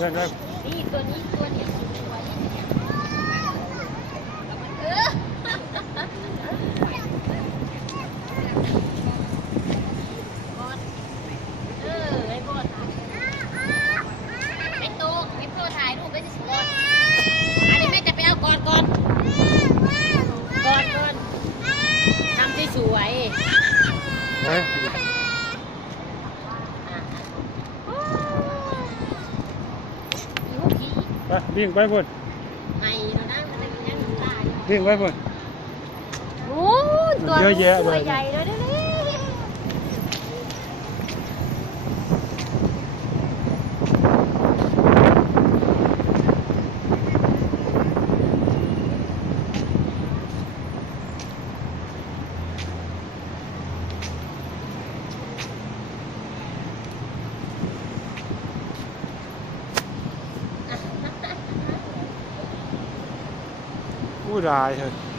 เพื่อนได้นี่ตัวนี้สวยเออไอ้บอสไอ้โต๊ะไอ้พ่อถ่ายรูปไว้จะสวยอันนี้แม่จะไปเอาก่อนทำสวยไปไปวิ่งไปบนไอ้เรานั่งมันเป็นยังตายวิ่งไปบนโอ้ตัวใหญ่เลยนี่ผู้ร้ายเถอะ